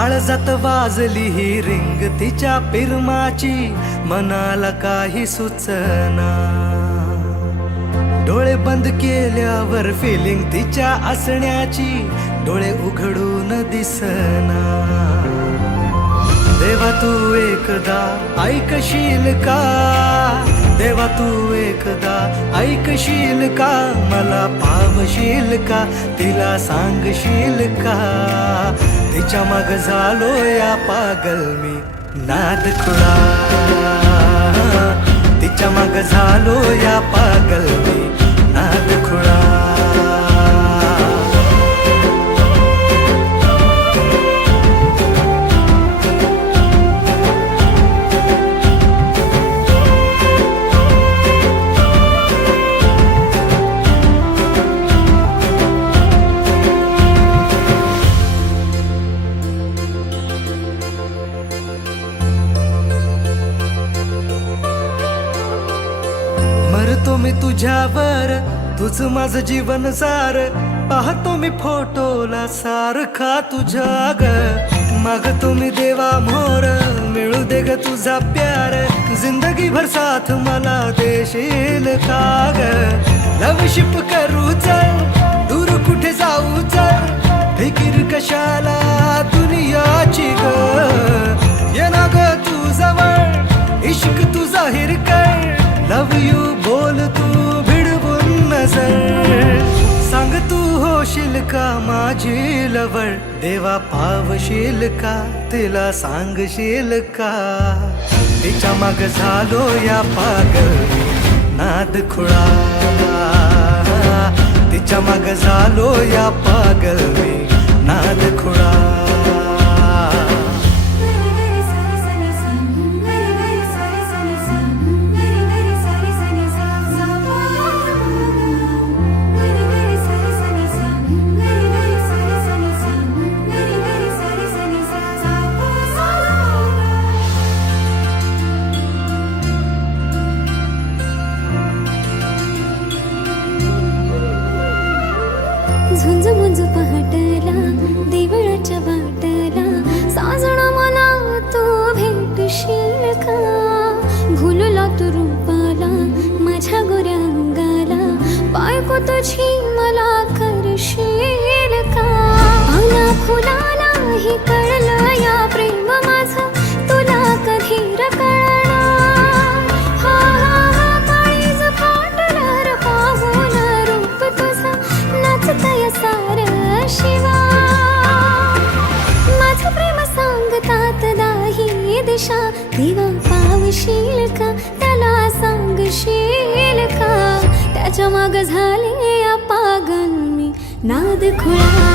काळजात वाजली ही रिंग तिच्या पिरमाची, मनाला काही सुचना. डोळे बंद केल्यावर फिलिंग तिच्या असण्याची, डोळे उघडून दिसना. देवा तू एकदा ऐकशील का, देवा तू एकदा ऐकशील का, मला पावशील का, तिला सांगशील का. तिच्या माग झालो या पागल मी नाद खुळा, तिच्या माग झालो या पागल मी नाद खुळा. मरतो मी तुझ्यावर, तुझ माझं जीवन सार, पाहतो मी फोटोला सारखा तुझ्या ग. मागतो मी देवा मोर, मिळू दे ग तुझा प्यार, जिंदगी भर साथ मला देशील का ग. लवशिप करू चल, दूर कुठे जाऊ चल, फिकीर कशाला दुनियाची ग. ये ना ग तू जवळ, इश्क तू जाहीर कर, लव यू बोल तू भिडवून नजर. सांग तू होशील का माझी लवळ, देवा पावशील का, तिला सांगशील का. तिच्या माग झालो या पागल मी नाद खुळा, तिच्या माग झालो या पागल मी नाद खुळा. झुंज मुंज पहाटला देवळाच्या वाटला, साजणा मला तू भेटशील का. भुलला तू रूपाला माझ्या गोऱ्या अंगाला, बायको तुझी मला करशील का. पाना फुलाला ही कळलं या प्रेम माझं, तुला कधी कळणार. हा हा हा काळीज फाटलं र पाहून रूप तुझं, नाचतय सार शिवा. माझं प्रेम सांगतात दाही दिशा, देवा पावशील का, त्याला सांगशील का. त्याच्या माग झाले या पागल मी नाद खुळा.